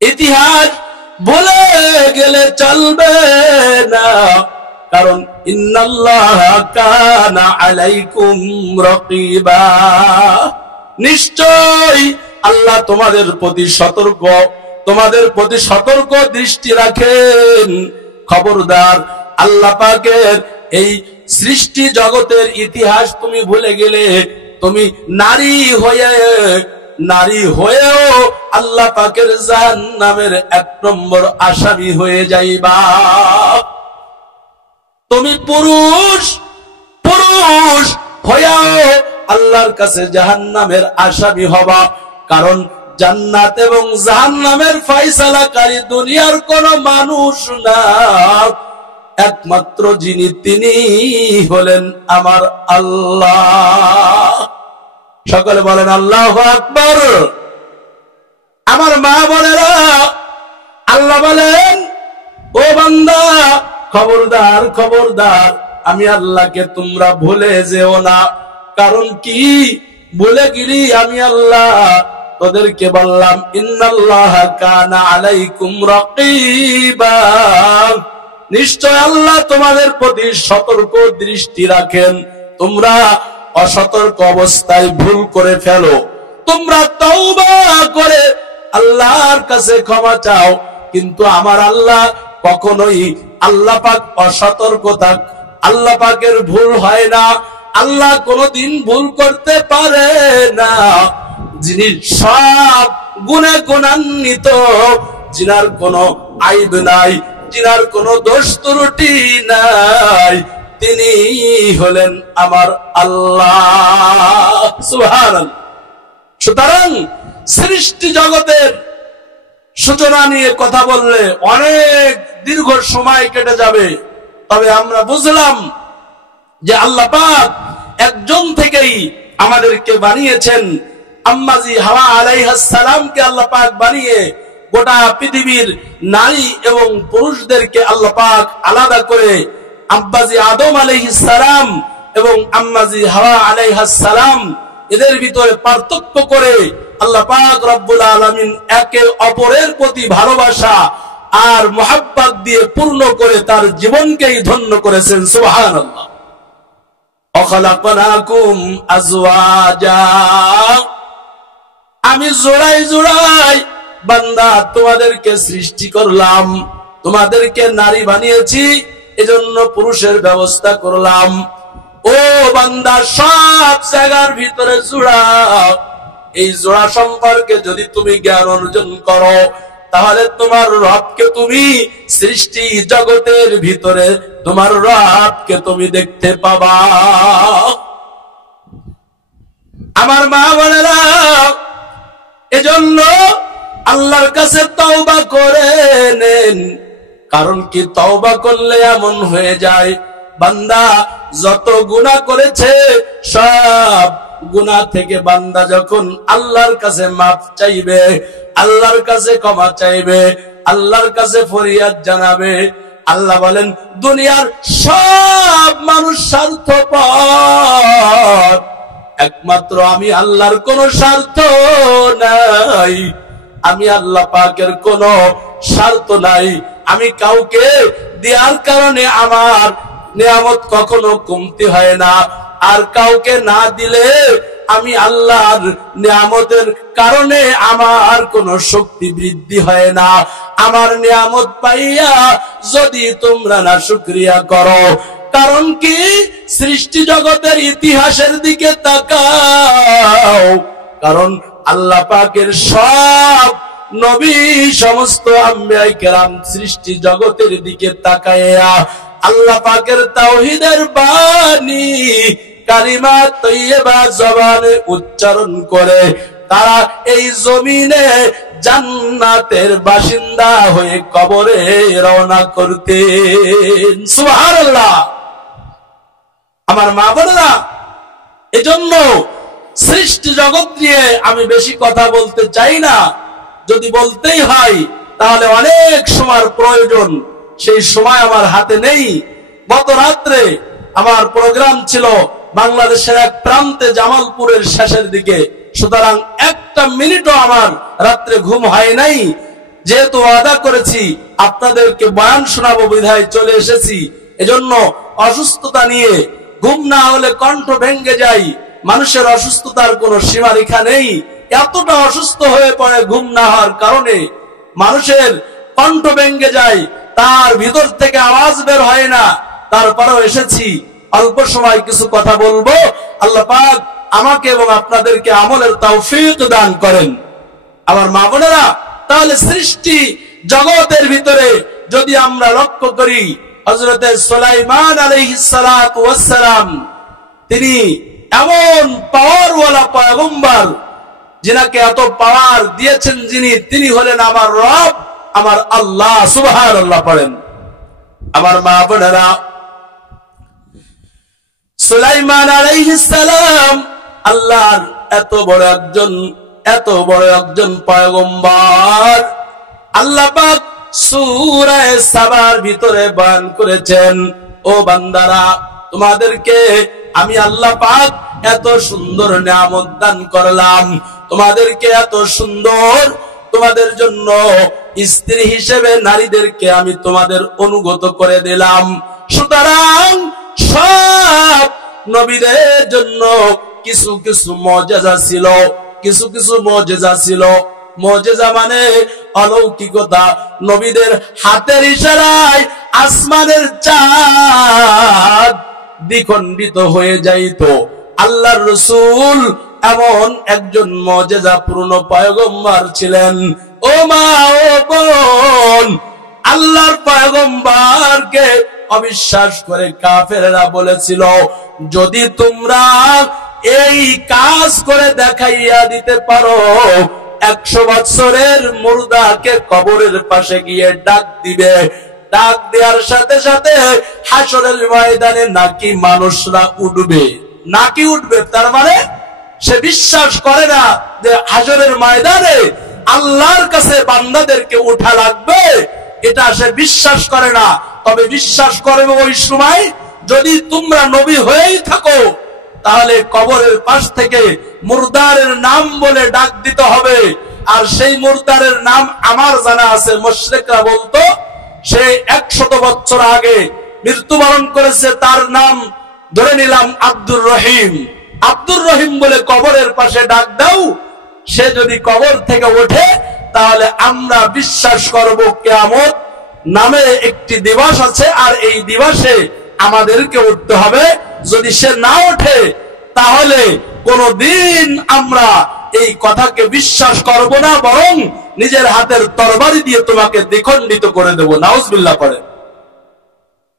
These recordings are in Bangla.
ইতিহাস বলে গেলে চলবে না, কারণ ইন্নাল্লাহা কানা আলাইকুম রাকিবা, নিশ্চয় আল্লাহ তোমাদের প্রতি সতর্ক দৃষ্টি রাখেন। খবরদার, আল্লাহ পাকের এই সৃষ্টি জগতের ইতিহাস তুমি ভুলে গেলে তুমি নারী হয়েও আল্লাহ পাকের জাহান্নামের 1 নম্বর আসামি হয়ে যাইবা। তুমি পুরুষ হয়েও আল্লাহর কাছে জাহান্নামের আসামি হবা, কারণ জান্নাত এবং জাহান্নামের ফয়সালাকারী দুনিয়ার কোন মানুষ না, একমাত্র যিনি তিনি হলেন আমার আল্লাহ। সকলে বলেন আল্লাহু আকবার। আমার মা বোনেরা, আল্লাহ বলেন, ও বান্দা, খবরদার আমি আল্লাহকে তোমরা ভুলে যেও না। কারণ কি ভুলে গেলি আমি আল্লাহ তোদেরকে বললাম, ইন্নাল্লাহা কানা আলাইকুম রাকিবা, নিশ্চয় আল্লাহ তোমাদের প্রতি সতর্ক দৃষ্টি রাখেন। তোমরা অসতর্ক অবস্থায় ভুল করে ফেলো, তোমরা তওবা করে আল্লাহর কাছে ক্ষমা চাও, কিন্তু আমার আল্লাহ কখনোই, আল্লাহ পাক অসতর্কতা, আল্লাহ পাকের ভুল হয় না, আল্লাহ কোনদিন ভুল করতে পারে না। যিনি সব গুণে গুণান্বিত, যিনার কোনো আইব নাই, যিনার কোনো দোষ ত্রুটি নাই, তিনি হলেন আমার আল্লাহ। সুবহানাল্লাহ। সুতরাং সৃষ্টি জগতের সূচনা নিয়ে কথা বললে অনেক দীর্ঘ সময় কেটে যাবে, তবে আমরা বুঝলাম যে আল্লাহ পাক একজন থেকেই আমাদেরকে বানিয়েছেন। আম্মাজি হাওয়া আলাইহিস সালামকে আল্লাহ পাক বানিয়ে গোটা পৃথিবীর নারী এবং পুরুষদেরকে আল্লাহ পাক আলাদা করে আব্বাজি আদম আলাইহিস সালাম এবং আম্মাজি হাওয়া আলাইহিস সালাম এদের ভিতরে পার্থক্য করে আল্লাহ পাক রব্বুল আলামিন একে অপরের প্রতি ভালোবাসা আর মুহাব্বত দিয়ে পূর্ণ করে তার জীবনকেই ধন্য করেছেন। সুবহানাল্লাহ। অখলাকনাকুম আজওয়াজা, আমি জোড়ায় বান্দা তোমাদেরকে সৃষ্টি করলাম, তোমাদেরকে নারী বানিয়েছি, এজন্য পুরুষের ব্যবস্থা করলাম। ও বান্দা, সব জায়গার ভিতরে জোড়া, এই জোড়া সম্পর্কে যদি তুমি জ্ঞান অর্জন করো, তাহলে তোমার রবকে তুমি সৃষ্টি জগতের ভিতরে তোমার রবকে তুমি দেখতে পাবা। আমার মা বোনেরা, এজন্য আল্লাহর কাছে তওবা করে নেন। কারণ কি, তওবা করলে এমন হয়ে যায় বান্দা যত গুনাহ করেছে সব গুনাহ থেকে বান্দা যখন আল্লাহর কাছে মাফ চাইবে, আল্লাহর কাছে ক্ষমা চাইবে, আল্লাহর কাছে ফরিয়াদ জানাবে, আল্লাহ বলেন দুনিয়ার সব মানুষ স্বার্থপর, একমাত্র আমি আল্লাহর কোনো স্বার্থ নাই, আমি আল্লাহ পাকের কোনো স্বার্থ নাই। আমি কাউকে দেওয়ার কারণে আমার নিয়ামত কখনো কমতি হয় না, আর কাউকে না দিলে আমি আল্লাহর নিয়ামতের কারণে আমার কোনো শক্তি বৃদ্ধি হয় না। আমার নিয়ামত পাইয়া যদি তোমরা না শুকরিয়া করো, কারণ কি, সৃষ্টি জগতের ইতিহাসের দিকে তাকাও, কারণ আল্লাহ পাকের সব নবী, সমস্ত আম্বিয়া কেরাম সৃষ্টি জগতের দিকে তাকায়া আল্লাহ পাকের তাওহীদের বাণী কালিমা তৈয়বা জবানে উচ্চারণ করে তারা এই জমিনে জান্নাতের বাসিন্দা হয়ে কবরে রওনা করতেন। সুবহানাল্লাহ। আমার মা বোনেরা, এজন্য সৃষ্টি জগৎ নিয়ে আমি বেশি কথা বলতে চাই না। যদি বলতেই হয় তাহলে অনেক সময়ের প্রয়োজন, সেই সময় আমার হাতে নেই। গত রাত্রে আমার প্রোগ্রাম ছিল বাংলাদেশের এক প্রান্তে, জামালপুরের শেষের দিকে, সুতরাং একটা মিনিটও আমার রাত্রে ঘুম হয় নাই। যেহেতু ওয়াদা করেছি আপনাদেরকে বয়ান শোনাবো বিধায় চলে এসেছি। এজন্য অসুস্থতা নিয়ে ঘুম না হলে কণ্ঠ ভেঙে যায়। মানুষের অসুস্থতার কোনো সীমারেখা নেই। এতটা অসুস্থ হয়ে পড়ে ঘুম না হওয়ার কারণে মানুষের কণ্ঠ ভেঙে যায়, তার ভিতর থেকে আওয়াজ বের হয় না। তারপরেও এসেছি, অল্প সময় কিছু কথা বলবো। আল্লাহ পাক আমাকে এবং আপনাদেরকে আমলের তৌফিক দান করেন। আমার মা বোনেরা, তাহলে সৃষ্টি জগতের ভিতরে যদি আমরা লক্ষ্য করি, হযরত সুলাইমান আলাইহিস সালাতু ওয়াস সালাম তিনি এমন পাওয়ারওয়ালা পয়গম্বর, যিনাকে এত পাওয়ার দিয়েছেন তিনি হলেন আমার রব, আমার আল্লাহ। সুবহানাল্লাহ পড়েন। আমার মা বোনেরা, সুলাইমান আলাইহিস সালাম আল্লাহর এত বড় একজন পয়গম্বর। আল্লাহ পাক সূরা সাবার ভিতরে বয়ান করেছেন, ও বান্দারা, তোমাদেরকে আমি আল্লাহ পাক এত সুন্দর নিয়ামত দান করলাম, তোমাদেরকে এত সুন্দর, তোমাদের জন্য স্ত্রী হিসেবে নারীদেরকে আমি তোমাদের অনুগত করে দিলাম। সুতরাং সব নবীদের জন্য কিছু কিছু মুজিজা ছিল, মুজিজা মানে অলৌকিকতা। নবীদের হাতের ইশারায় আসমানের চাঁদ দ্বিখণ্ডিত হয়ে যাইত। আল্লাহর রাসূল এমন একজন মুজিজাপূর্ণ পয়গম্বর ছিলেন। ও মা, ও বোন, আল্লাহর পয়গম্বরকে অবিশ্বাস করে কাফেররা বলেছিল, যদি তোমরা এই কাজ করে দেখাইয়া দিতে পারো, 100 বছরের মুর্দাকে কবরের পাশে গিয়ে ডাক দিবে, ডাক দেওয়ার সাথে সাথে হাসরের ময়দানে নাকি মানুষরা উঠবে। তার মানে সে বিশ্বাস করে না যে হাসরের ময়দানে আল্লাহর কাছে বান্দাদেরকে উঠা লাগবে, এটা সে বিশ্বাস করে না। তবে বিশ্বাস করবে ওই সময় যদি তোমরা নবী হয়েই থাকো, তাহলে কবরের পাশ থেকে মুর্দারের নাম বলে ডাক দিতে হবে। আর সেই মুর্দারের নাম আমার জানা আছে, মুশরিকরা বলতো সে 100 বছর আগে মৃত্যুবরণ করেছে, তার নাম ধরে নিলাম আব্দুর রহিম বলে কবরের পাশে ডাক দাও। সে যদি কবর থেকে ওঠে তাহলে আমরা বিশ্বাস করব কিয়ামত নামে একটি দিবস আছে, আর এই দিবসে আমাদেরকে উঠতে হবে। যদি সে না ওঠে তাহলে কোনদিন আমরা এই কথাকে বিশ্বাস করব না, বরং নিজের হাতের তরবারি দিয়ে তোমাকে দ্বিখণ্ডিত করে দেব। নাউজুবিল্লাহ পড়ে।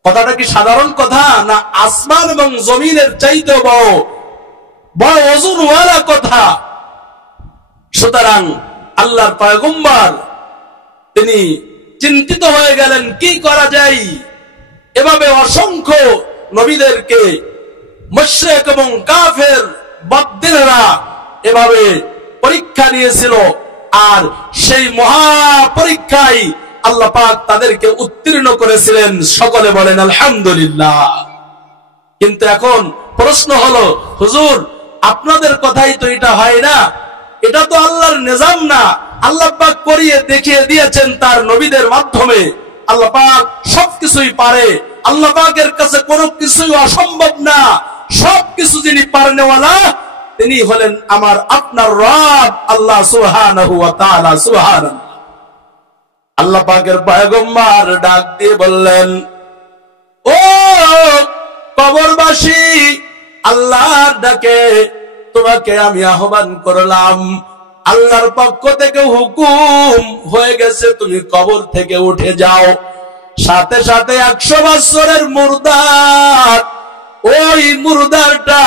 কথাটা কি সাধারণ কথা না? আসমান এবং জমিনের চাইতে বড় ওজনওয়ালা কথা। সুতরাং আল্লাহর পয়গম্বর তিনি চিন্তিত হয়ে গেলেন, কি করা যায়। এভাবে অসংখ্য নবীদেরকে মুশরিক এবং কাফের বদদিনেরা এভাবে পরীক্ষা নিয়েছিল, আর সেই মহা পরীক্ষায় আল্লাহ পাক তাদেরকে উত্তীর্ণ করেছিলেন। সকলে বলেন আলহামদুলিল্লাহ। কিন্তু এখন প্রশ্ন হলো, হুজুর আপনাদের কথাই তো এটা হয় না, এটা তো আল্লাহর নিজাম না। আল্লাহ পাক করিয়ে দেখিয়ে দিয়েছেন তার নবীদের মাধ্যমে। আল্লাহ পাক সবকিছুই পারে, আল্লাহ পাকের কাছে কোনো কিছুই অসম্ভব না। সবকিছু যিনি পারনেওয়ালা তিনি হলেন আমার আপনার রব আল্লাহ সুবহানাহু ওয়া তাআলা। সুবহানাল্লাহ। আল্লাহ পাকের পয়গম্বর ডাক দিয়ে বললেন, ও কবরবাসী, আল্লাহর ডাকে তোমাকে আমি আহ্বান করলাম। আল্লাহর পক্ষ থেকে হুকুম হয়ে গেছে, তুমি কবর থেকে উঠে যাও। সাথে সাথে 100 বছরের মুর্দার, ওই মুর্দারটা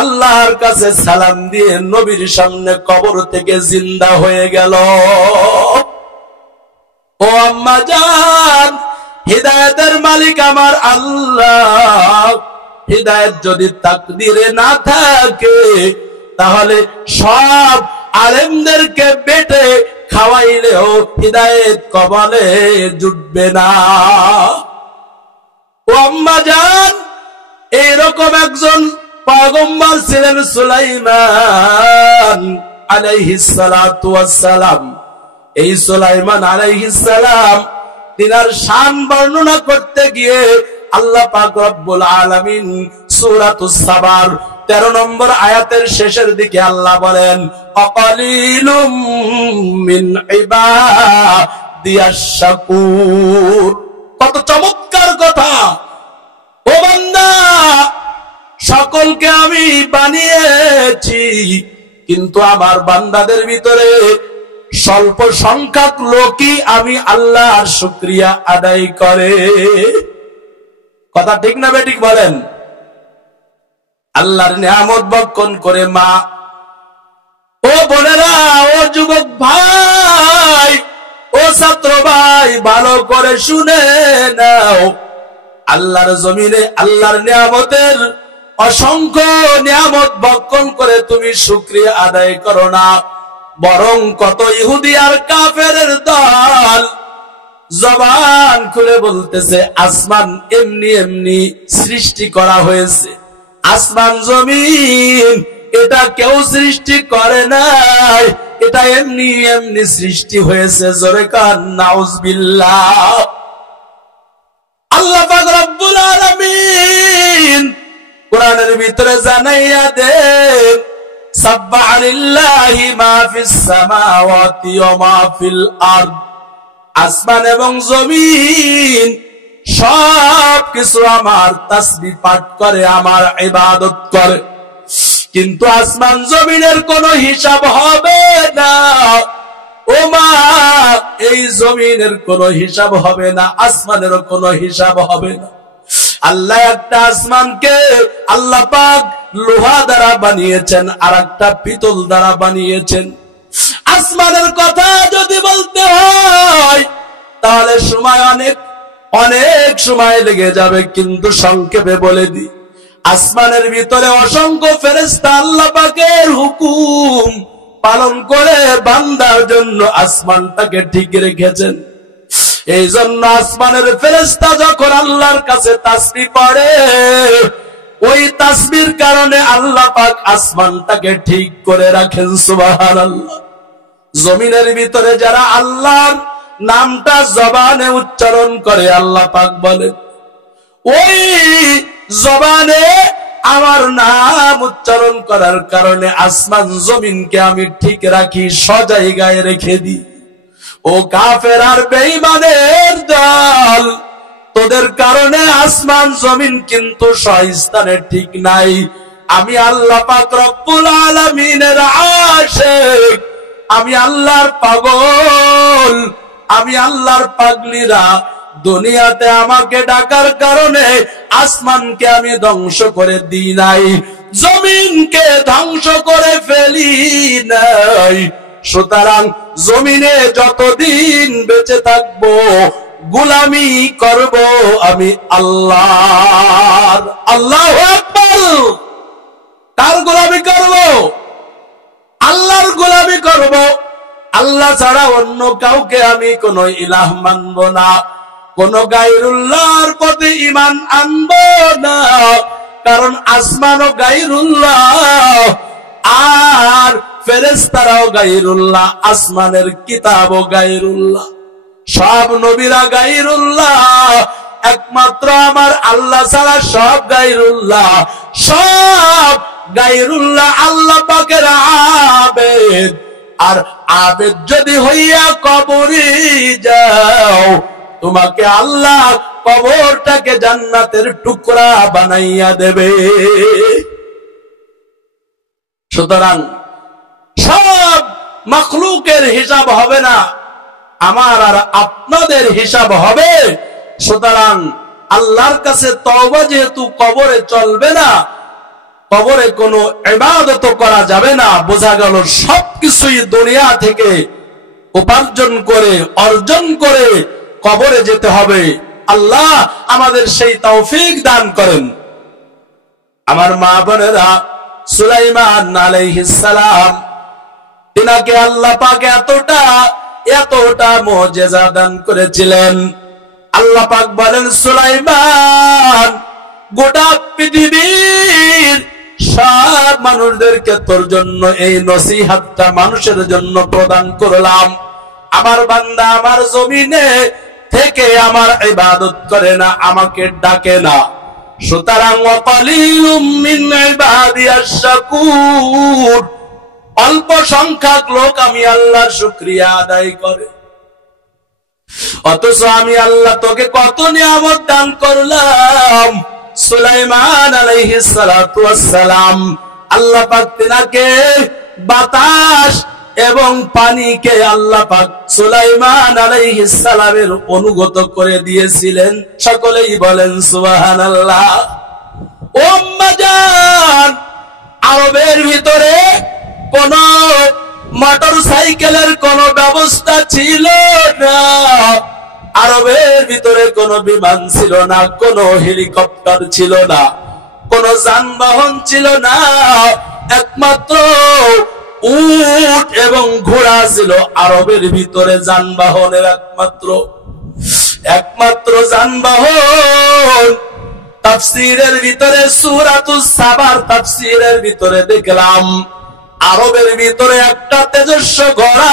আল্লাহর কাছে সালাম দিয়ে নবীর সামনে কবর থেকে জিন্দা হয়ে গেল। ও আম্মা জান, হিদায়াতের মালিক আমার আল্লাহ। হিদায়াত যদি তাকদীরে না থাকে তাহলে সব আলেমদেরকে বেটে খাওয়াইলেও হিদায়াত কবলে জুটবে না। ও আম্মা জান, এরকম একজন পয়গম্বর ছিলেন সুলাইমান আলাইহিস সালাতু ওয়াস সালাম। এই সুলাইমান আলাইহিস সালাম তিনার শান বর্ণনা করতে গিয়ে আল্লাহ পাক রব্বুল আলামিন সূরাতুস সাবার 13 নম্বর আয়াতের শেষের দিকে আল্লাহ বলেন আকালিলুম মিন ইবাদিয়াশ শাকুর। কত চমৎকার কথা! ও বান্দা, সকলকে আমি বানিয়েছি, কিন্তু আমার বান্দাদের ভিতরে স্বল্প সংখ্যক লোকই আমি আল্লাহর শুকরিয়া আদায় করে। কথা ঠিক না বেঠিক বলেন? আল্লাহর নিয়ামত ভক্ষণ করে মা, ও বোনেরা, ও যুবক ভাই, ও ছাত্র ভাই, ভালো করে শুনে নাও। আল্লাহর জমিনে আল্লাহর নিয়ামতের অসংখ্য নিয়ামত ভক্ষণ করে তুমি শুকরিয়া আদায় করো না, বরং কত ইহুদি আর কাফেরের দল জবান খুলে বলতেছে আসমান এমনি এমনি সৃষ্টি করা হয়েছে, আসমান জমিন এটা কেউ সৃষ্টি করে নাই, এটা এমনি এমনি সৃষ্টি হয়েছে। জোরে কান নাউজুবিল্লাহ। আল্লাহ পাক রব্বুল আলামিন কোরআনের ভিতরে জানাইয়া দেন সাব্বাহা লিল্লাহি মা ফিস সামাওয়াতি ওয়া মা ফিল আরদ। আসমান এবং জমিন সব কিছু আমার তাসবিহ পাঠ করে, আমার ইবাদত করে, কিন্তু আসমান জমিনের কোনো হিসাব হবে না। ও মা, এই জমিনের কোনো হিসাব হবে না, আসমানেরও কোনো হিসাব হবে না। আল্লাহ একটা আসমানকে আল্লাহ পাক লোহা দ্বারা বানিয়েছেন, আর একটা পিতল দ্বারা বানিয়েছেন। আসমানের কথা যদি বলতে হয় তাহলে সময় অনেক সময় লেগে যাবে, কিন্তু সংক্ষেপে বলে দিই, আসমানের ভিতরে অসংখ্য ফেরেশতা আল্লাহ পাকের হুকুম পালন করে বান্দার জন্য আসমানটাকে ঠিক রেখেছেন। এই জন্য আসমানের ফেরেশতা যখন আল্লাহর কাছে তাসবিহ পড়ে, ওই তাসবিহর কারণে আল্লাহ পাক আসমানটাকে ঠিক করে রাখেন। সুবহানাল্লাহ। জমিনের ভিতরে যারা আল্লাহর নামটা জবানে উচ্চারণ করে, আল্লাহ পাক বলেন ওই জবানে আমার নাম উচ্চারণ করার কারণে আসমান জমিনকে আমি ঠিক রাখি, সজায়গায় রেখে দিই। ও কাফের আর বেঈমানের দল, তোদের কারণে আসমান জমিন কিন্তু সস্থানে ঠিক নাই। আমি আল্লাহ পাক রব্বুল আলামিনের আশিক, আমি আল্লাহর পাগল, আমি আল্লাহর পাগলিরা দুনিয়াতে আমাকে ডাকার কারণে আসমানকে আমি ধ্বংস করে দিই নাই, জমিনকে ধ্বংস করে ফেলি নাই। সুতরাং জমিনে যতদিন বেঁচে থাকবো গোলামি করব আমি আল্লাহর। আল্লাহু আকবার। কার গোলামি করব? আল্লাহর গোলামি করব। আল্লাহ ছাড়া অন্য কাউকে আমি কোন ইলাহ মানব না, কোন গায়রুল্লাহর প্রতি ঈমান আনব না। কারণ আসমানও গায়রুল্লাহ, আর ফেরেশতারাও গায়রুল্লাহ, আসমানের কিতাবও গায়রুল্লাহ, সব নবীরা গায়রুল্লাহ, একমাত্র আমার আল্লাহ ছাড়া সব গায়রুল্লাহ, সব গায়রুল্লাহ আল্লাহ পাকের আবেদ। আর আবেদ যদি হইয়া কবরে যাও, তোমাকে আল্লাহ কবরটাকে জান্নাতের টুকরা বানাইয়া দেবে। সুতরাং সব মাখলুকের হিসাব হবে না, আমার আর আপনাদের হিসাব হবে। সুতরাং আল্লাহর কাছে তওবা যেহেতু কবরে চলবে না, কবরে কোনো ইবাদত করা যাবে না, বোঝা গেল সবকিছুই দুনিয়া থেকে উপার্জন করে অর্জন করে কবরে যেতে হবে। আল্লাহ আমাদের সেই তৌফিক দান করেন। আমার মা বোনেরা, সুলাইমান আলাইহিস সালাম, তিনাকে আল্লাহ পাক এতটা মুজিজা দান করেছিলেন। আল্লাহ পাক বলেন সুলাইমান, গোটা পৃথিবীর সব মানুষদেরকে তোর জন্য এই নসিহতটা মানুষের জন্য প্রদান করলাম। আমার বান্দা আমার জমিনে থেকে আমার ইবাদত করে না, আমাকে ডাকে না। সুতরাং ওয়াকালিলুম মিন ইবাদিয়াশ শাকুর, অল্প সংখ্যক লোক আমি আল্লাহর শুকরিয়া আদায় করে। অথচ আমি আল্লাহ তোকে কত নিয়ামত দান করলাম। সুলাইমান আলাইহিস সালাতু ওয়াস সালাম, আল্লাহ পাক তিনাকে বাতাস এবং পানিকে আল্লাহ পাক সুলাইমান আলাইহিস সালামের অনুগত করে দিয়েছিলেন। সকলেই বলেন সুবহানাল্লাহ। ও আম্মা জান, আরবের ভিতরে কোন মোটর সাইকেলের কোন ব্যবস্থা ছিল না, আরবের ভিতরে কোন বিমান ছিল না, কোন হেলিকপ্টার ছিল না, কোন যানবাহন ছিল না, একমাত্র উট এবং ঘোড়া ছিল আরবের ভিতরে যানবাহনের একমাত্র যানবাহন। তাফসীরের ভিতরে সূরাতুস সাবার তাফসীরের ভিতরে দেখলাম আরবের ভিতরে একটা তেজস্ব ঘোড়া,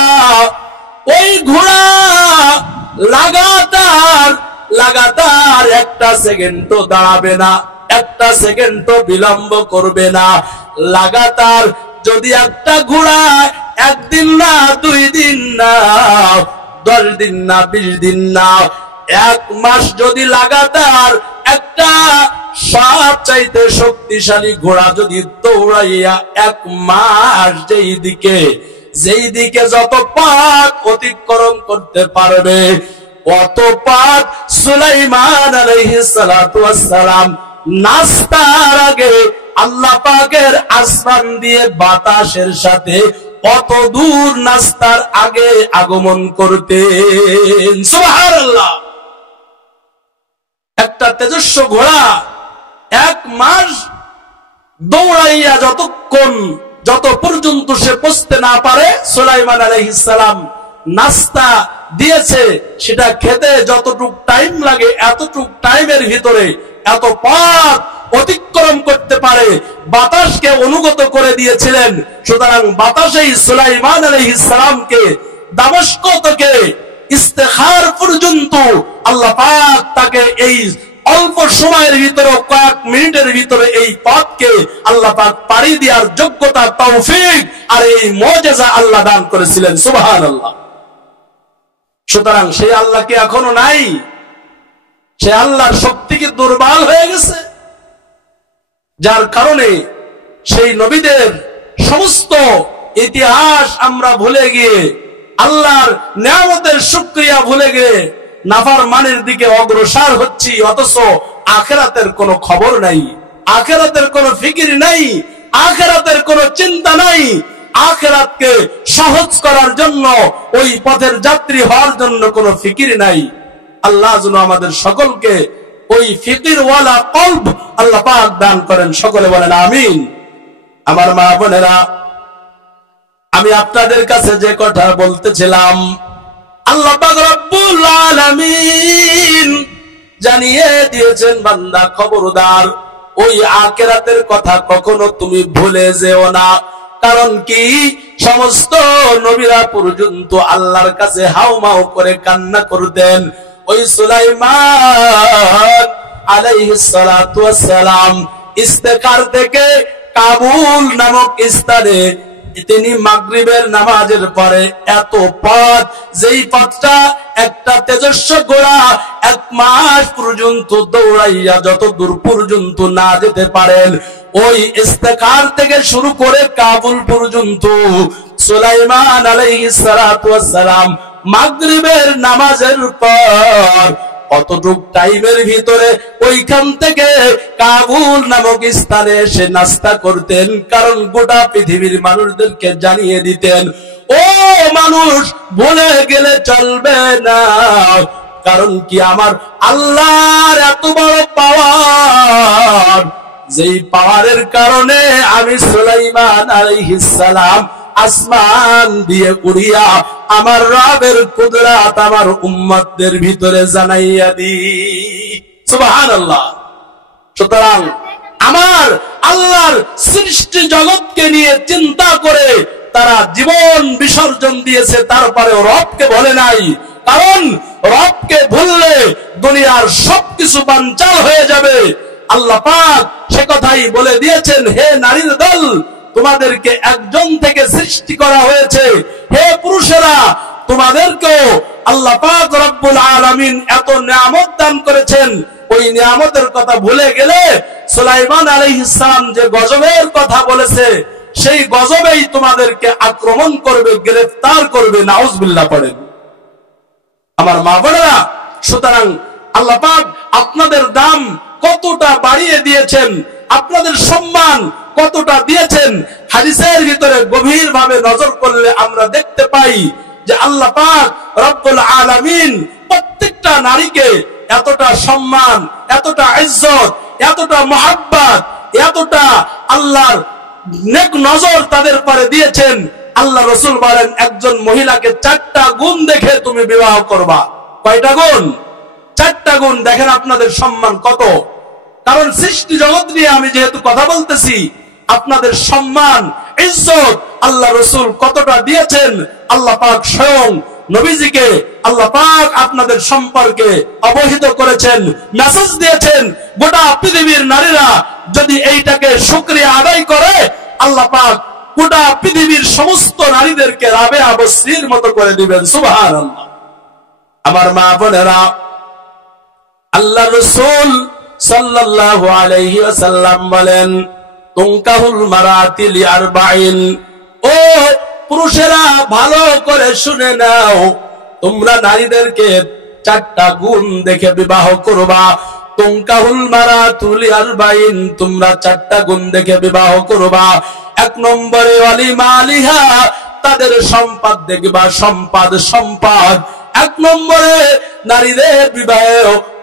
ওই ঘোড়া লাগাতার একটা সেকেন্ডও দাঁড়াবে না, একটা সেকেন্ডও বিলম্ব করবে না। লাগাতার যদি একটা ঘোড়া একদিন না, 2 দিন না, 10 দিন না, 20 দিন না, 1 মাস যদি লাগাতার একটা সবচাইতে শক্তিশালী ঘোড়া যদি দৌড়াইয়া 1 মাস যেই দিকে যত পথ অতিক্রম করতে পারবে, অত পথ সুলাইমান আলাইহিস সালাতু ওয়াস সালাম নাস্তার আগে আল্লাহ পাকের আসমান দিয়ে বাতাসের সাথে অত দূর নাস্তার আগে আগমন করতেন। সুবহানাল্লাহ। একটা তেজস্ব ঘোড়া 1 মাস দৌড়াইয়া যত পর্যন্ত সে পৌঁছতে না পারে, সুলাইমান আলাইহিস সালাম নাস্তা দিয়েছে, সেটা খেতে যতটুক টাইম লাগে এতটুক টাইমের ভিতরে এত পথ অতিক্রম করতে পারে বাতাসকে অনুগত করে দিয়েছিলেন। সুতরাং বাতাসেই সুলাইমান আলাইহিস সালামকে দামেস্ক থেকে ইস্তেখার পর্যন্ত আল্লাহ পাক তাকে এই অল্প সময়ের ভিতরে, কয়েক মিনিটের ভিতরে এই পথকে আল্লাহ পাক পাড়ি দেওয়ার যোগ্যতা, তৌফিক আর এই মুজিজা আল্লাহ দান করেছিলেন। সুবহানাল্লাহ। সুতরাং সেই আল্লাহ কি এখনো নাই? সে আল্লাহর শক্তি কি দুর্বল হয়ে গেছে? যার কারণে সেই নবীদের সমস্ত ইতিহাস আমরা ভুলে গিয়ে, আল্লাহর নিয়ামতের শুকরিয়া ভুলে গিয়ে নাফরমানির দিকে অগ্রসর হচ্ছি, অথচ আখিরাতের কোনো খবর নাই, আখিরাতের কোনো ফিকির নাই, আখিরাতের কোনো চিন্তা নাই। আখিরাতকে সহজ করার জন্য, ওই পথের যাত্রী হওয়ার জন্য কোনো ফিকির নাই। আল্লাহ যেন আমাদের সকলকে ওই ফিকিরওয়ালা কলব আল্লাহ পাক দান করেন। সকলে বলেন আমিন। আমার মা বোনেরা, আমি আপনাদের কাছে যে কথা বলতেছিলাম, আল্লাহ পাক রব্বুল আলামিন জানিয়ে দিয়েছেন, বান্দা খবরদার ওই আখিরাতের কথা কখনো তুমি ভুলে যেও না। কারণ কি, সমস্ত নবীরা পর্যন্ত আল্লাহর কাছে হাউমাউ করে কান্না করতেন। ওই সুলাইমান আলাইহিস সালাতু ওয়াস সালাম ইস্তেখার থেকে কাবুল নামক স্থানে তিনি মাগরিবের নামাজের পরে এত পথ, যেই পথটা একটা তেজস্ব ঘোড়া 1 মাস পর্যন্ত দৌড়াইয়া যত দূর পর্যন্ত না যেতে পারেন, ওই ইস্তেখার থেকে শুরু করে কাবুল পর্যন্ত সুলাইমান আলাইহিস সালাতু ওয়াস সালাম মাগরিবের নামাজের পর অতটুক টাইমের ভিতরে ওইখান থেকে কাবুল নামক স্থানে এসে নাস্তা করতেন। কারণ গোটা পৃথিবীর মানুষদেরকে জানিয়ে দিতেন, ও মানুষ ভুলে গেলে চলবে না। কারণ কি, আমার আল্লাহর এত বড় পাওয়ার, যেই পাওয়ারের কারণে আমি সুলাইমান আলাইহিস সালাম আসমান দিয়ে উড়িয়া আমার রবের কুদরত আমার উম্মতদের ভিতরে জানাইয়া দি। সুবহানাল্লাহ। সুতরাং আমার আল্লাহর সৃষ্টি জগৎকে নিয়ে চিন্তা করে তারা জীবন বিসর্জন দিয়েছে, তারপরেও রবকে ভোলে নাই। কারণ রবকে ভুললে দুনিয়ার সবকিছু বানচাল হয়ে যাবে। আল্লাহ পাক সে কথাই বলে দিয়েছেন, হে নারীর দল, তোমাদেরকে একজন থেকে সৃষ্টি করা হয়েছে। হে পুরুষেরা, তোমাদেরকেও আল্লাহ পাক রব্বুল আলামিন এত নিয়ামত দান করেছেন। ওই নিয়ামতের কথা ভুলে গেলে সুলাইমান আলাইহিস সালাম যে গজবের কথা বলেছে, সেই গজবেই তোমাদেরকে আক্রমণ করবে, গ্রেফতার করবে। নাউজুবিল্লাহ পড়েন আমার মা বোনেরা। সুতরাং আল্লাহ পাক আপনাদের দাম কতটা বাড়িয়ে দিয়েছেন, আপনাদের সম্মান কতটা দিয়েছেন। হাদিসের ভিতরে গভীরভাবে নজর করলে আমরা দেখতে পাই যে আল্লাহ পাক রব্বুল আলামিন প্রত্যেকটা নারীকে এতটা সম্মান, এতটা ইজ্জত, এতটা মহব্বত, এতটা আল্লাহর নেক নজর তাদের পরে দিয়েছেন। আল্লাহ রাসূল বলেন, একজন মহিলাকে 4টা গুণ দেখে তুমি বিবাহ করবা। কয়টা গুণ? 4টা গুণ। দেখেন আপনাদের সম্মান কত। কারণ সৃষ্টি জগৎ নিয়ে আমি যেহেতু কথা বলতেছি, আপনাদের সম্মান, ইজ্জত আল্লাহ রাসূল কতটা দিয়েছেন। আল্লাহ পাক স্বয়ং নবীজিকে আল্লাহ পাক আপনাদের সম্পর্কে অবহিত করেছেন, মেসেজ দিয়েছেন। গোটা পৃথিবীর নারীরা যদি এইটাকে শুকরিয়া আদায় করে, আল্লাহ পাক গোটা পৃথিবীর সমস্ত নারীদেরকে রাবেয়া বসরির মতো করে দিবেন। সুবহানাল্লাহ। আমার মা বোনেরা, আল্লাহ রাসূল সাল্লাল্লাহু আলাইহি ওয়াসাল্লাম বলেন, তুনকাহুল মারাতি লিআরবাইন। ও পুরুষেরা, ভালো করে শুনে নাও, তোমরা নারীদেরকে 4টা গুণ দেখে বিবাহ করবা। তুনকাহুল মারাতু লিআরবাইন, তোমরা 4টা গুণ দেখে বিবাহ করবা। 1 নম্বরে ওয়ালিমালিহা, তাদের সম্পদ দেখবা। সম্পদ 1 নম্বরে নারীদের বিবাহ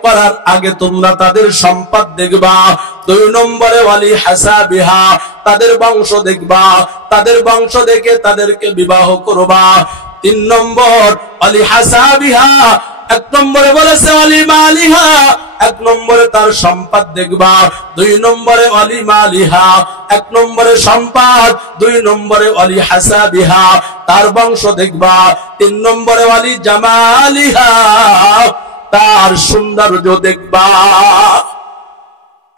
করার আগে তোমরা তাদের সম্পদ দেখবা। 2 নম্বরে ওয়ালি হাসাবিহা, তাদের বংশ দেখবা। তাদের বংশ দেখে তাদেরকে বিবাহ করবা। 3 নম্বর ওয়ালি হাসাবিহা, 1 নম্বরে বলেছে ওয়ালি মালিহা, 1 নম্বরে তার সম্পদ দেখবা। 2 নম্বরে ওয়ালি মালিহা, 1 নম্বরে সম্পদ। 2 নম্বরে ওয়ালি হাসাবিহা, তার বংশ দেখবা। 3 নম্বরে ওয়ালি জামালিহা, তার সৌন্দর্য দেখবা।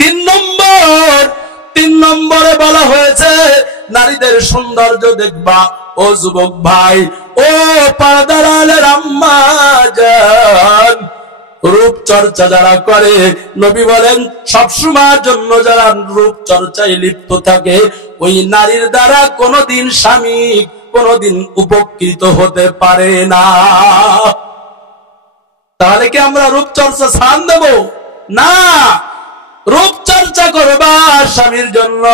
3 নম্বরে বলা হয়েছে নারীদের সৌন্দর্য দেখবা। ও যুবক ভাই, ও পর্দার আলের আম্মা জান, রূপ চর্চা যারা করে, নবী বলেন সবসময়ের জন্য যারা রূপ চর্চায় লিপ্ত থাকে, ওই নারীর দ্বারা কোনোদিন স্বামী কোনোদিন উপকৃত হতে পারে না। তাহলে কি আমরা রূপচর্চা ছাড় দেব? না, রূপচর্চা করবা স্বামীর জন্য।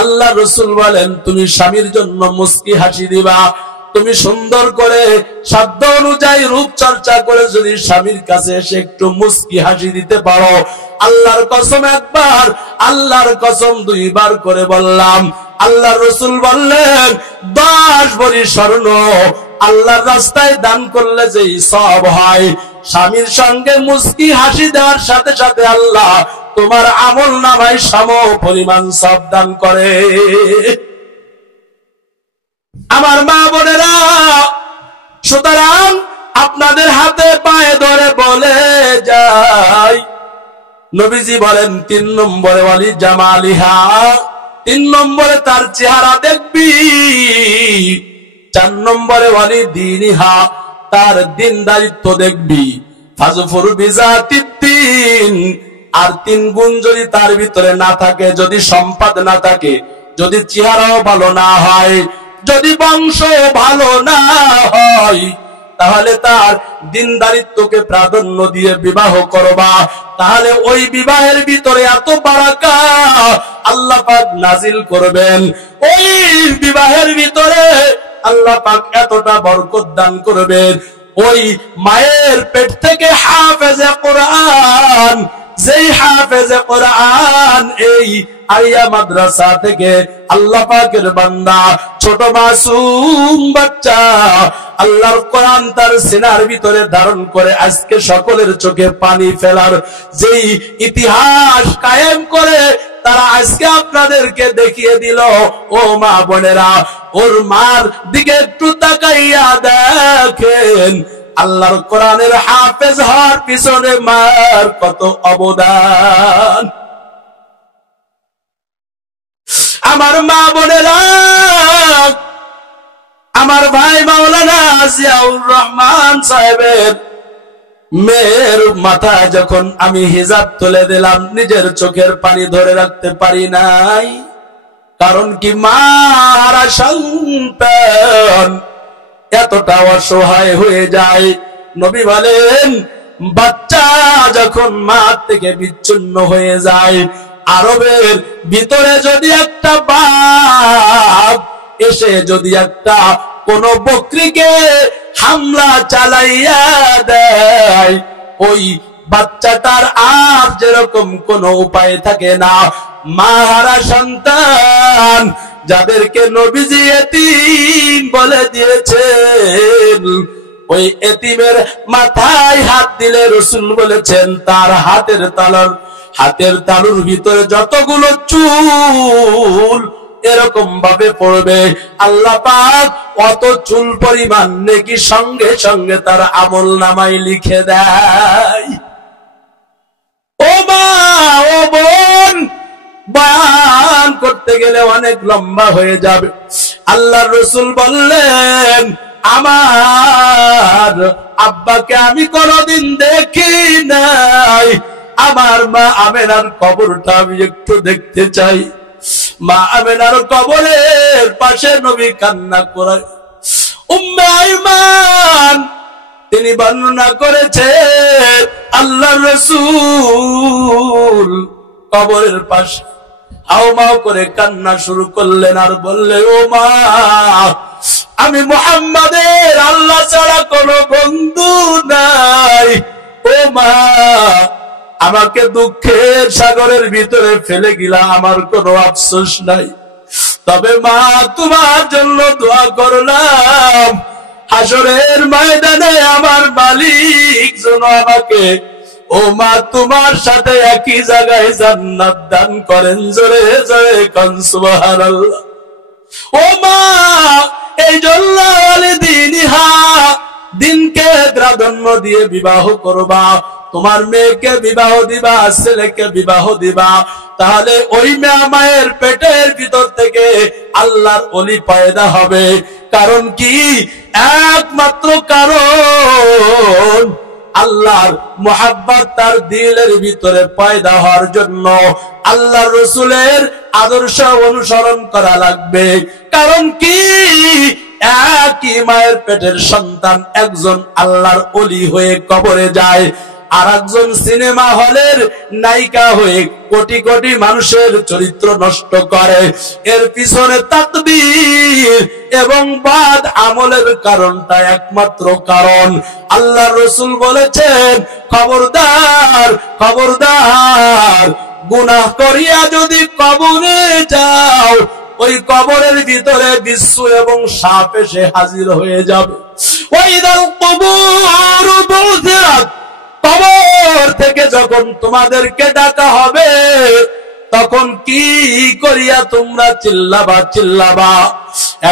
আল্লাহ রাসূল বলেন, তুমি স্বামীর জন্য মুস্কি হাসি দিবা। তুমি সুন্দর করে সাধ্য অনুযায়ী রূপচর্চা করে যদি স্বামীর কাছে এসে একটু মুস্কি হাসি দিতে পারো, আল্লাহর কসম একবার, আল্লাহর কসম 2 বার করে বললাম, আল্লাহ রাসূল বললেন 10 ভরি স্বর্ণ আল্লাহর রাস্তায় দান করলে যেই সওয়াব হয়, স্বামীর সঙ্গে মুস্কি হাসি দেওয়ার সাথে সাথে আল্লাহ তোমার আমল নামায় সম পরিমাণ সওয়াব দান করে। আমার মা বোনেরা, সুতরাং আপনাদের হাতে পায়ে ধরে বলে যাই, নবীজি বলেন 3 নম্বরে ওয়ালি জামালিহা, 3 নম্বরে তার চেহারা দেখবি। 4 নম্বরে ওয়ালি দীনিহা, তার দিনদারিত্ব দেখবি। ফাজফুর বিজাতিদ্দিন, আর 3 গুণ যদি তার ভিতরে না থাকে, যদি সম্পদ না থাকে, যদি চেহারাও ভালো না হয়, যদি বংশ ভালো না হয়, তাহলে তার দিনদারিত্বকে প্রাধান্য দিয়ে বিবাহ করবা। তাহলে ওই বিবাহের ভিতরে এত বারাকা আল্লাহ পাক নাজিল করবেন। ওই বিবাহের ভিতরে আল্লাহ পাক এতটা বরকত দান করবেন। ওই মায়ের পেট থেকে হাফেজে কোরআন, যেই হাফেজে কোরআন এই আলিয়া মাদ্রাসা থেকে আল্লাহ পাকের বান্দা, ছোট মাসুম বাচ্চা, আল্লাহর কোরআন তার সিনার ভিতরে ধারণ করে আজকে সকলের চোখে পানি ফেলার যেই ইতিহাস কায়েম করে তারা আজকে আপনাদেরকে দেখিয়ে দিল। ও মা বোনেরা, ওর মার দিকে একটু তাকাইয়া দেখেন, আল্লাহর কোরআনের হাফেজ হওয়ার পিছনে মার কত অবদান। আমার মা বোনেরা, আমার ভাই মাওলানা জিয়াউর রহমান সাহেবের মেয়ের মাথায় যখন আমি হিজাব তুলে দিলাম, নিজের চোখের পানি ধরে রাখতে পারি নাই। কারণ কি, মারা সন্তান এতটা অসহায় হয়ে যায়। নবী বলেন, বাচ্চা যখন মা থেকে বিচ্ছিন্ন হয়ে যায়, আরবের ভিতরে যদি একটা বাপ এসে যদি একটা কোন বকরিকে হামলা চালাইয়া দেয়, ওই বাচ্চাটার আর যেরকম কোন উপায় থাকে না। মারা সন্তান যাদেরকে নবীজি এতিম বলে দিয়েছেন, ওই এতিমের মাথায় হাত দিলে রাসূল বলেছেন তার হাতের তালুর ভিতরে যতগুলো চুল এরকম ভাবে পড়বে, আল্লাহ পাক অত চুল পরিমাণ নেকি সঙ্গে সঙ্গে তার আমল নামায় লিখে দেয়। ও মা, ও বোন, বয়ান করতে গেলে অনেক লম্বা হয়ে যাবে। আল্লাহর রাসূল বললেন, আমার আব্বাকে আমি কোনদিন দেখি নাই, আমার মা আমেনার কবরটা আমি একটু দেখতে চাই। মা আমেনার কবরের পাশে নবী কান্না করে। উম্মে আইমান তিনি বর্ণনা করেছেন, আল্লাহর রাসূল কবরের পাশে হাউমাউ করে কান্না শুরু করলেন আর বললেন, ও মা, আমি মুহাম্মাদের আল্লাহ ছাড়া কোনো বন্ধু নাই। ও মা, আমাকে দুঃখের সাগরের ভিতরে ফেলে গেলা, আমার কোনো আফসোস নাই। তবে মা, তোমার জন্য দোয়া করলাম, হাসরের ময়দানে আমার মালিক যেন আমাকে, ও মা, তোমার সাথে একই জায়গায় জান্নাত দান করেন। জোরে জোরে কোন সুবহানাল্লাহ। ও মা, এই জন্য দিনকে প্রাধান্য দিয়ে বিবাহ করবা, তোমার মেয়েকে বিবাহ দিবা, ছেলেকে বিবাহ দিবা, তাহলে ওই মায়ের পেটের ভিতর থেকে আল্লাহর ওলি পয়দা হবে। কারণ কি, একমাত্র কারণ আল্লাহর মুহাব্বত তার দিলের ভিতরে পয়দা হওয়ার জন্য আল্লাহর রাসূলের আদর্শ অনুসরণ করা লাগবে। কারণ কি, একই মায়ের পেটের সন্তান একজন আল্লাহর ওলি হয়ে কবরে যায়, আর একজন সিনেমা হলের নায়িকা হয়ে কোটি কোটি মানুষের চরিত্র নষ্ট করে। এর পিছনে তাকদীর এবং বাদ আমলের কারণটা একমাত্র কারণ। আল্লাহর রাসূল বলেছেন, খবরদার খবরদার, গুনাহ করিয়া যদি কবরে যাও, ওই কবরের ভিতরে বিচ্ছু এবং সাপ এসে হাজির হয়ে যাবে। ওয়াইদাল কুবুর বুযিরাত, কবর থেকে যখন তোমাদেরকে ডাকা হবে, তখন কি করিয়া তোমরা চিল্লাবা?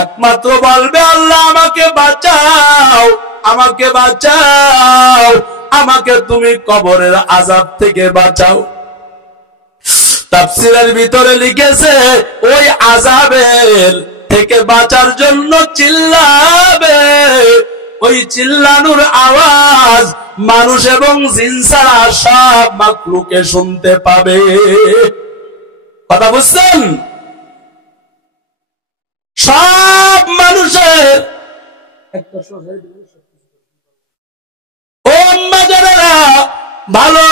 একমাত্র বলবে, আল্লাহ আমাকে বাঁচাও, আমাকে বাঁচাও, আমাকে তুমি কবরের আযাব থেকে বাঁচাও। তাফসীরের ভিতরে লিখেছে, ওই আযাবের থেকে বাঁচার জন্য চিল্লাবে। ওই চিল্লানোর আওয়াজ মানুষ এবং জিন ছাড়া সব মাখলুকে শুনতে পাবে। কথা বুঝছেন? সব মানুষের ও মাজারেরা ভালো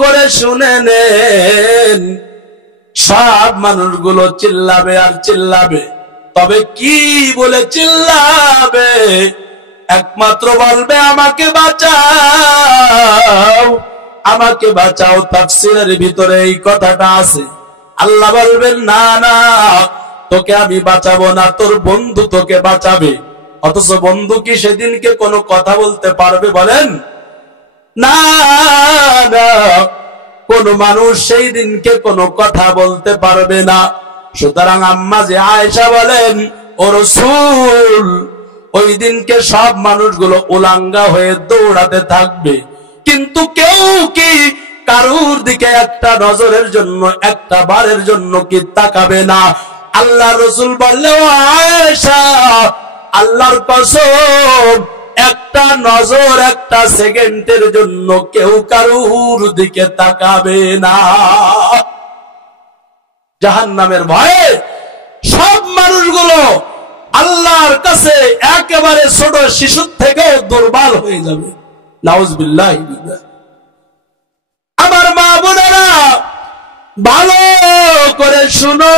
করে শুনে নেন, সব মানুষগুলো চিল্লাবে আর চিল্লাবে। তবে কি বলে চিল্লাবে? একমাত্র বলবে, আমাকে বাঁচাও, আমাকে বাঁচাও। তাফসীরের ভিতরে এই কথাটা আছে। আল্লাহ বলবেন, না না, তোকে আমি বাঁচাবো না, তোর বন্ধু তোকে বাঁচাবে। অথচ বন্ধু কি সেদিনকে কোনো কথা বলতে পারবে? বলেন না না, কোন কোন মানুষ সেই দিনকে কোনো কথা বলতে পারবে না। সুতরাং আম্মা যে আয়েশা বলেন, ও রাসূল, ওই দিনকে সব মানুষগুলো উলাঙ্গা হয়ে দৌড়াতে থাকবে, কিন্তু কেউ কি কারুর দিকে একটা নজরের জন্য, একটা বারের জন্য কি তাকাবে না? আল্লাহ রাসূল বললেন, ও আয়েশা, আল্লাহর কসম, একটা নজর, একটা সেকেন্ডের জন্য কেউ কারুর দিকে তাকাবে না। জাহান্নামের ভয়ে সব মানুষগুলো আল্লাহর কাছে একেবারে ছোট শিশুর থেকে দুর্বল হয়ে যাবে। নাউজুবিল্লাহি বিল্লাহ। আমার মা বোনেরা, ভালো করে শুনো,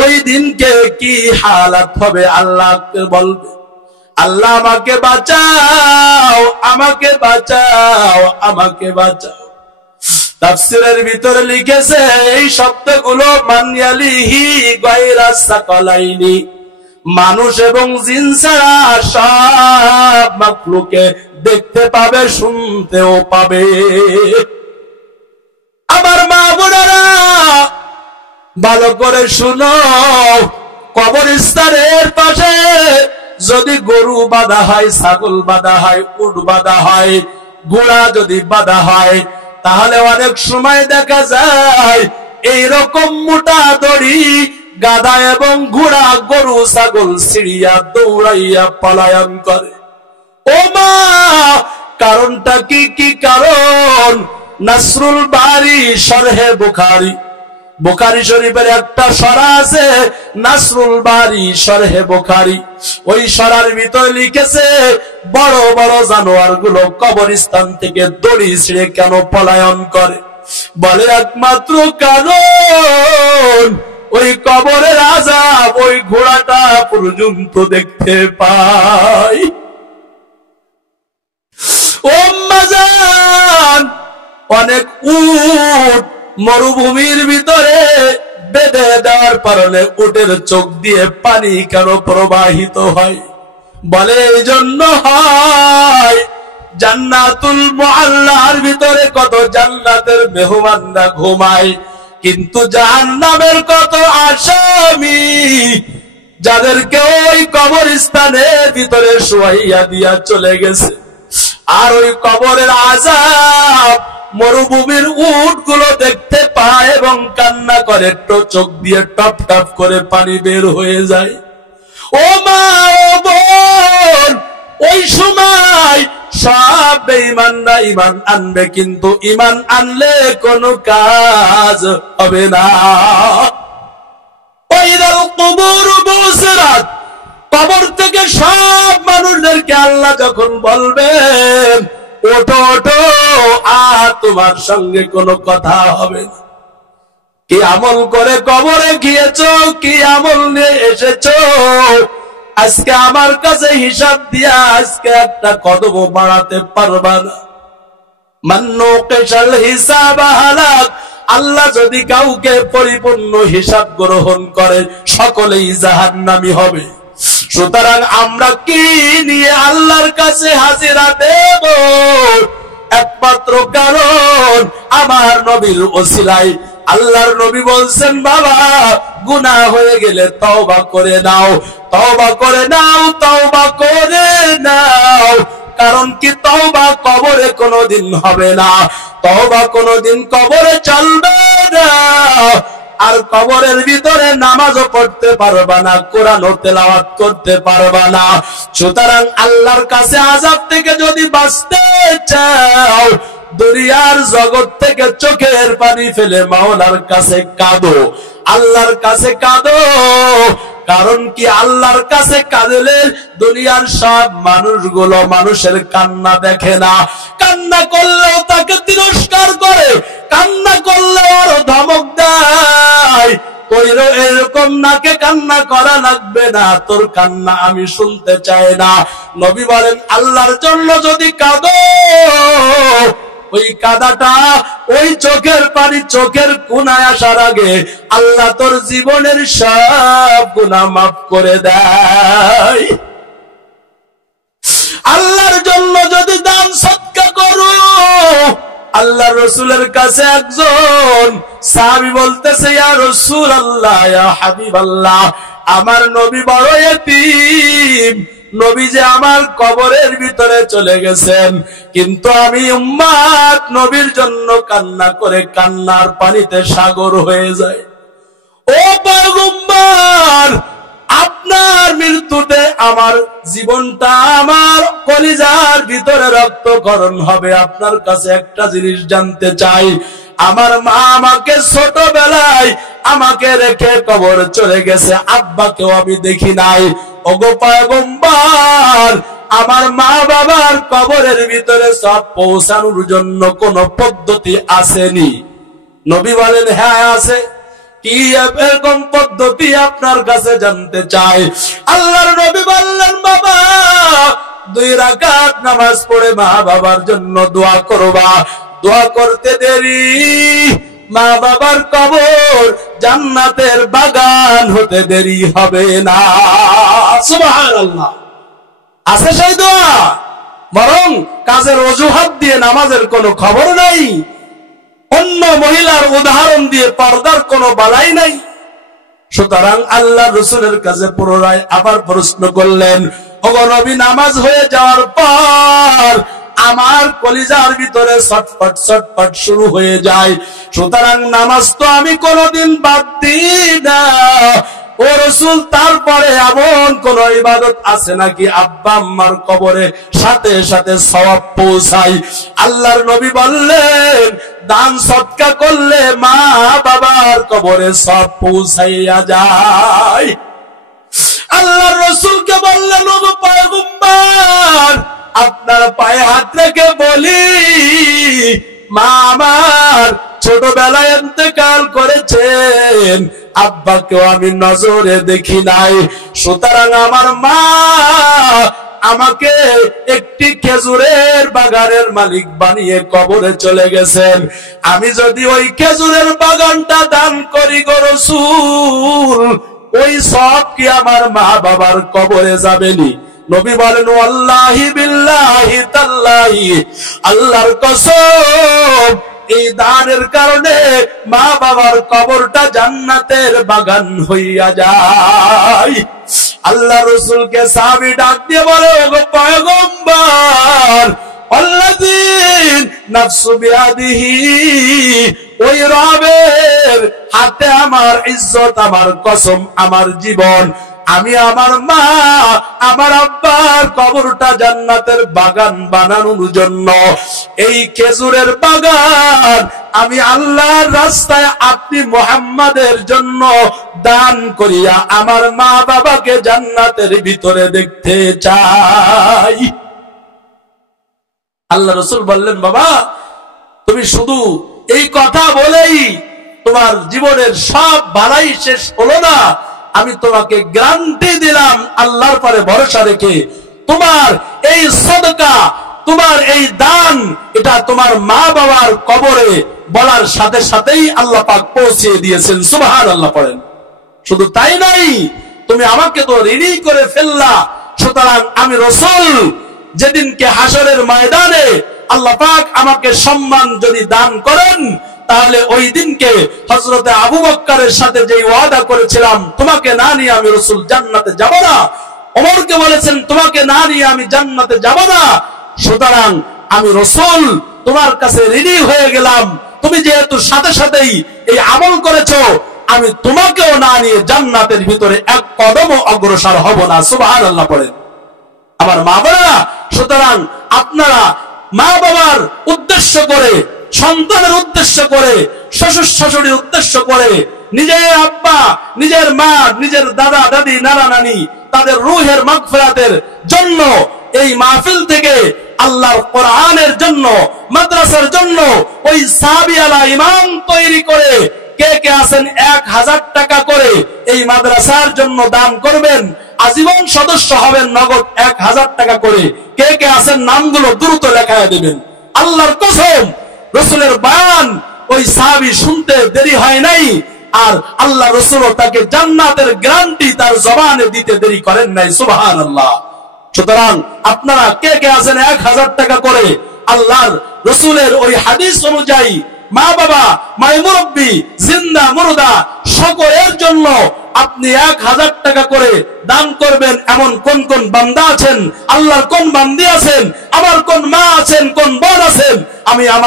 ওই দিনকে কি হালাত হবে আল্লাহকে বলবে, আল্লাহ আমাকে বাঁচাও, আমাকে বাঁচাও, আমাকে বাঁচাও। তাফসীরের ভিতরে লিখেছে এই শব্দগুলো মানিয়ালিহি গায়রা সাকালাইনি, মানুষ এবং জিন ছাড়া সব মাখলুকে দেখতে পাবে, শুনতেও পাবে। আমার মা বোনেরা, ভালো করে শুনো, কবরস্থানের পাশে যদি গরু বাঁধা হয়, ছাগল বাঁধা হয়, উট বাঁধা হয়, ঘোড়া যদি বাঁধা হয়, তাহলে অনেক সময় দেখা যায় এইরকম মোটা দড়ি গাধা এবং ঘোড়া, গরু, ছাগল ছিড়িয়া দৌড়াইয়া পলায়ন করে। ও মা, কারণটা কি? কি কারণ? নাসরুল বারি শরহে বুখারী, বুখারী শরীফের একটা সরা আছে, নাসরুল বারি শরহে বুখারী। ওই সরার ভিতরে লিখেছে বড় বড় জানোয়ার গুলো কবরস্থান থেকে দড়ি ছিঁড়ে কেন পলায়ন করে? বলে একমাত্র কারণ ওই কবরের আযাব ওই ঘোড়াটা পর্যন্ত দেখতে পায়। ও মাজান, অনেক উট মরুভূমির ভিতরে বেঁধে দেওয়ার কারণে উটের চোখ দিয়ে পানি কেন প্রবাহিত হয়? বলে এই জন্য হয়, জান্নাতুল মুআল্লার ভিতরে কত জান্নাতের মেহমানরা ঘুমায়, কিন্তু জাহান্নামের কত আসামি যাদেরকে ওই কবরস্থানের ভিতরে শুয়াইয়া দিয়া চলে গেছে। আর ওই কবরের আযাব মরুভূমির উট গুলো দেখতে পায় এবং কান্না করে, চোখ দিয়ে টপ টপ করে পানি বের হয়ে যায়। ও মা, ও বোন, ওই সময় সব বেঈমানরা ঈমান আনবে, কিন্তু ঈমান আনলে কোনো কাজ হবে না। ওয়াইদাল কুবুর বুসিরাত, কবর থেকে সব মানুষদেরকে আল্লাহ যখন বলবেন ওঠো ওঠো, আর তোমার সঙ্গে কোনো কথা হবে না। কি আমল করে কবরে গিয়েছো, কি আমল নিয়ে এসেছো, আজকে আমার কাছে হিসাব দিয়া আজকে একটা কদম বাড়াতে পারবা না। মান্নু কেশাল হিসাব হালাক, আল্লাহ যদি কাউকে পরিপূর্ণ হিসাব গ্রহণ করে সকলেই জাহান্নামী হবে। সুতরাং আমরা কি নিয়ে আল্লাহর কাছে হাজিরা দেব? একমাত্র কারণ আমার নবীর ওসিলায়। আল্লাহর নবী বলছেন, বাবা গুনাহ হয়ে গেলে তওবা করে নাও, তওবা করে নাও, তওবা করে নাও। কারণ কি? তওবা কবরে কোনোদিন হবে না, তওবা কোনোদিন কবরে চলবে না। আর কবরের ভিতরে নামাজও পড়তে পারবা না, কোরআনও তেলাওয়াত করতে পারবা না। সুতরাং আল্লাহর কাছে আযাব থেকে যদি বাঁচতে চাও, দুনিয়ার জগৎ থেকে চোখের পানি ফেলে মাওলার কাছে কাঁদো, আল্লাহর কাছে কাঁদো। কারণ কি? আল্লাহর কাছে কাঁদলে দুনিয়ার সব মানুষগুলো মানুষের কান্না দেখে না, কান্না করলেও তাকে তিরস্কার করে, কান্না করলেও আরো ধমক দেয়। কইরো এরকম নাকে কান্না করা লাগবে না, তোর কান্না আমি শুনতে চাই না। নবী বলেন, আল্লাহর জন্য যদি কাঁদো, ওই কাদাটা, ওই চোখের পানি চোখের কোনায় আসার আগে আল্লাহ তোর জীবনের সব গুনাহ মাফ করে দেয়। আল্লাহর জন্য যদি দান সদকা করো, আল্লাহর রাসূলের কাছে একজন সাহাবী বলতেছে, ইয়া রাসূলুল্লাহ, ইয়া হাবিবাল্লাহ, আমার নবী বড় এতিম, নবী যে আমার কবরের ভিতরে চলে গেছেন, কিন্তু আমি উম্মত নবীর জন্য কান্না করে কান্নার পানিতে সাগর হয়ে যায়। ও পয়গম্বর, আপনার মৃত্যুতে আমার জীবনটা আমার কলিজার ভিতরে রক্তক্ষরণ হবে। আপনার কাছে একটা জিনিস জানতে চাই, আমার মা আমাকে ছোটবেলায় আমাকে রেখে কবর চলে গেছে, আব্বাকেও আমি দেখি নাই। ওগো পয়গম্বর, আমার মা বাবার কবরের ভিতরে সব পৌঁছানোর জন্য কোন পদ্ধতি আসেনি? নবী বলেন, হ্যাঁ আছে। কি এরকম পদ্ধতি আপনার কাছে জানতে চাই? আল্লাহর নবী বললেন, বাবা, 2 রাকাত নামাজ পড়ে মা বাবার জন্য দোয়া করবা। দোয়া করতে দেরি মা বাবার কবর জান্নাতের বাগান হতে দেরি হবে না। সুবহানাল্লাহ। আছে সেই দোয়া, বরং কাজের অজুহাত দিয়ে নামাজের কোনো খবর নাই, অন্য মহিলার উদাহরণ দিয়ে পর্দার কোনো বালাই নাই। সুতরাং আল্লাহ রাসূলের কাছে পুনরায় আবার প্রশ্ন করলেন, ওগো নবী, নামাজ হয়ে যাওয়ার পর আমার কলিজার ভিতরে ছটফট ছটফট শুরু হয়ে যায়, সুতরাং নামাজ তো আমি কোনদিন বাদ দিই না। ও রাসূল, তারপরে এমন কোন ইবাদত আছে নাকি আব্বা আম্মার কবরে সাথে সাথে সওয়াব পৌঁছায়? আল্লাহর নবী বললেন, দান সদকা করলে মা বাবার কবরে সব পৌঁছাইয়া যায়। আল্লাহর রাসূলকে বললেন, ওগো পয়গম্বর, আপনার পায়ে হাত রেখে বলি, মা আমার ছোটবেলায় ইন্তেকাল করেছেন, আব্বাকেও আমি নজরে দেখি নাই। সুতরাং আমার মা আমাকে একটি খেজুরের বাগানের মালিক বানিয়ে কবরে চলে গেছেন। আমি যদি ওই খেজুরের বাগানটা দান করি গো রাসূল, ওই সব কি আমার মা বাবার কবরে যাবেনি? নবী বলেন, ওয়াল্লাহি বিল্লাহি তাল্লাহি, আল্লাহর কসম, এই দানের কারণে মা বাবার কবরটা জান্নাতের বাগান হইয়া যায়। আল্লাহ রাসূলকে সাহাবী ডাক দিয়ে বলে, ওগো পয়গম্বর, আল্লাযীন নাফসু বিয়াদিহি, ওই রবের হাতে আমার ইজ্জত, আমার কসম, আমার জীবন, আমি আমার মা আমার আব্বার কবরটা জান্নাতের বাগান বানানোর জন্য এই খেজুরের বাগান আমি আল্লাহর রাস্তায় আপনি মুহাম্মাদের জন্য দান করিয়া আমার মা বাবাকে জান্নাতের ভিতরে দেখতে চাই। আল্লাহ রাসূল বললেন, বাবা, তুমি শুধু এই কথা বলেই তোমার জীবনের সব ভালাই শেষ হলো না। আমি তোমাকে গ্যারান্টি দিলাম, আল্লাহর পরে ভরসা রেখে, তোমার এই সদকা, তোমার এই দান, এটা তোমার মা বাবার কবরে বলার সাথে সাথেই আল্লাহ পাক পৌঁছে দিয়েছেন। সুবহানাল্লাহ পড়েন। শুধু তাই নাই, তুমি আমাকে তো ঋণী করে ফেললা। সুতরাং আমি রাসূল যেদিনকে হাসরের ময়দানে আল্লাহ পাক আমাকে সম্মান যদি দান করেন, তাহলে ওই দিনকে হযরতে আবু বকরের সাথে যে ওয়াদা করেছিলাম, তোমাকে না নিয়ে আমি রাসূল জান্নাতে যাব না, ওমরকে বলেছেন তোমাকে না নিয়ে আমি জান্নাতে যাব না, সুতরাং আমি রাসূল তোমার কাছে ঋণী হয়ে গেলাম। তুমি যেহেতু সাথে সাথেই এই আমল করেছো, আমি তোমাকেও না নিয়ে জান্নাতের ভিতরে এক কদমও অগ্রসর হব না। সুবহানাল্লাহ পড়েন। আমার মা বাবা, সুতরাং আপনারা মা বাবার উদ্দেশ্য করে, সন্তানের উদ্দেশ্য করে, শ্বশুর শাশুড়ির উদ্দেশ্য করে, নিজের আব্বা, নিজের মা, নিজের দাদা দাদি, নানা নানি, তাদের রূহের মাগফিরাতের জন্য এই মাহফিল থেকে আল্লাহর কোরআনের জন্য, মাদ্রাসার জন্য ওই সাবিয়ালা ইমাম তৈরি করে কে কে আছেন 1000 টাকা করে এই মাদ্রাসার জন্য দান করবেন, আজীবন সদস্য হবেন নগদ 1000 টাকা করে। কে কে আছেন নামগুলো দ্রুত লেখায় দিবেন। আল্লাহর কসম, রাসূলের বয়ান ওই সাহাবী শুনতে দেরি হয় নাই, আর আল্লাহ রাসূল তাকে জান্নাতের গ্যারান্টি তার জবানে দিতে দেরি করেন নাই। সুবহানাল্লাহ। সুতরাং আপনারা কে কে আছেন 1000 টাকা করে আল্লাহর রাসূলের ওই হাদিস অনুযায়ী মা বাবা, মাই মুরব্বি, জিন্দা মুর্দা সকলের জন্য আপনি 1000 টাকা করে দান করবেন। এমন কোন কোন বান্দা আছেন, আল্লাহর কোন বান্দি আছেন, আমার কোন মা আছেন, কোন বোন আছেন, আমি আমার